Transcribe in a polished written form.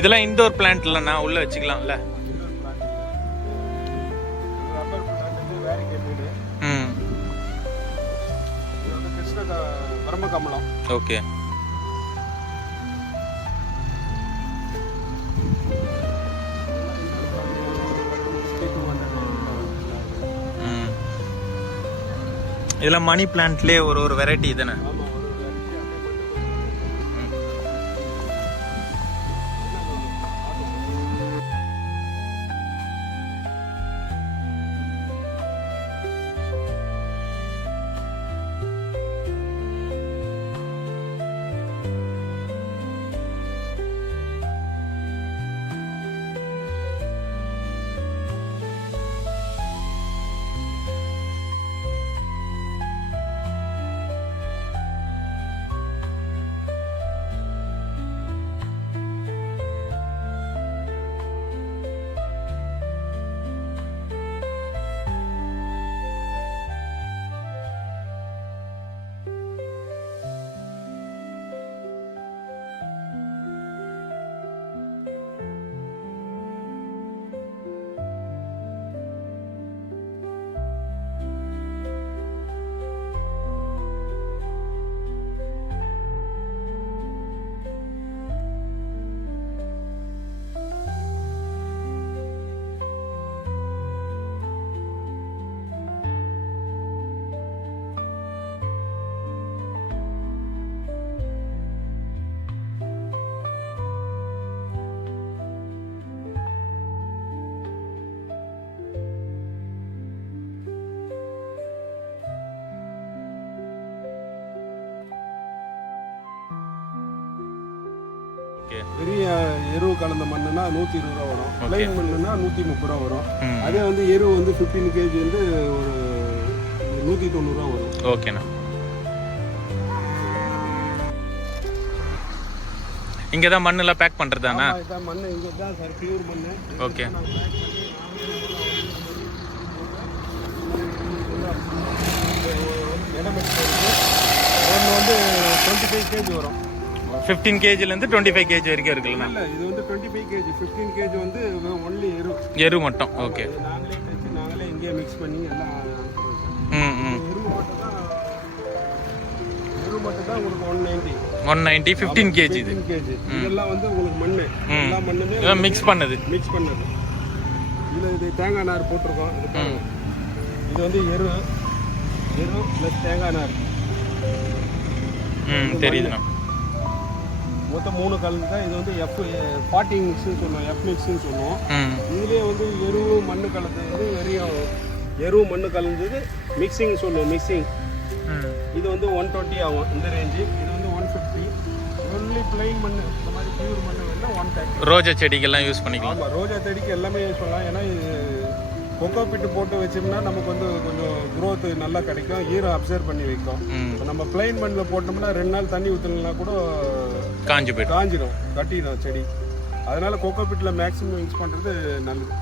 இதெல்லாம் indoor plant இல்லைண்ணா, உள்ள வச்சுக்கலாம்ல? கமலம். ஓகே. இதெல்லாம் மணி பிளான்ட்லயே ஒரு வெரைட்டி தானே? பெரிய எருவு கலந்த மண்ணுனா 120 ரூபா வரும், பிளைன் மண்ணுனா 130 ரூபா வரும். அதே வந்து எருவு வந்து 15 கேஜி வந்து ஒரு 190 ரூபா வரும். ஓகேண்ணா. இங்கே தான் மண்ணெல்லாம் பேக் பண்ணுறதாண்ணா? மண்ணு இங்கே தான் சார், பியூர் மண்ணு. ஓகே. ஒன்று வந்து 25 கேஜி வரும். 15 கேஜிலேருந்து 25 கேஜி வரைக்கும் இருக்குல்ல? இல்லை, இது வந்து 25 கேஜி. 15 கேஜி வந்து ஒன்லி எரு மட்டும். ஓகே. நாங்களே வச்சு நாங்களே இங்கேயே மிக்ஸ் பண்ணி எல்லாம் எரு மட்டும் தான் உங்களுக்கு 190. 15 கேஜி. இது இதெல்லாம் வந்து உங்களுக்கு மண்ணு, எல்லா மண்ணுமே மிக்ஸ் பண்ணது. இதில் இது தேங்காய் நார் போட்டிருக்கோம். இது வந்து எரு ப்ளஸ் தேங்காய் நார். தெரியுதுண்ணா. மொத்தம் 3 கலந்து தான். இது வந்து F40 மிக்ஸ்ன்னு சொல்லுவோம், F மிக்ஸ்ன்னு சொல்லுவோம். இதுலேயே வந்து எருவு மண்ணு கலந்தது, வெறும் எருவு மண்ணு கலந்தது மிக்சிங் சொல்லுவோம். இது வந்து 120 ஆகும் இந்த ரேஞ்சு. இது வந்து 150. ஒன்லி பிளைன் மண்ணு, இந்த மாதிரி பியூர் மண்ணு வேணா 130. ரோஜா செடிக்கெல்லாம் யூஸ் பண்ணிக்கலாம். ஆமாம், ரோஜா செடிக்கு எல்லாமே யூஸ் பண்ணலாம். ஏன்னா இது கொக்கோ பிட்டு போட்டு வச்சோம்னா நமக்கு வந்து கொஞ்சம் க்ரோத் நல்லா கிடைக்கும், ஈரம் அப்சர்வ் பண்ணி வைக்கும். நம்ம பிளைன் மண்ணில் போட்டோம்னா 2 நாள் தண்ணி ஊற்றலைன்னா கூட காஞ்சிடும், கட்டிடும் செடி. அதனால கொக்கோ பிட்டில் மேக்ஸிமம் யூஸ் பண்ணுறது நல்லது.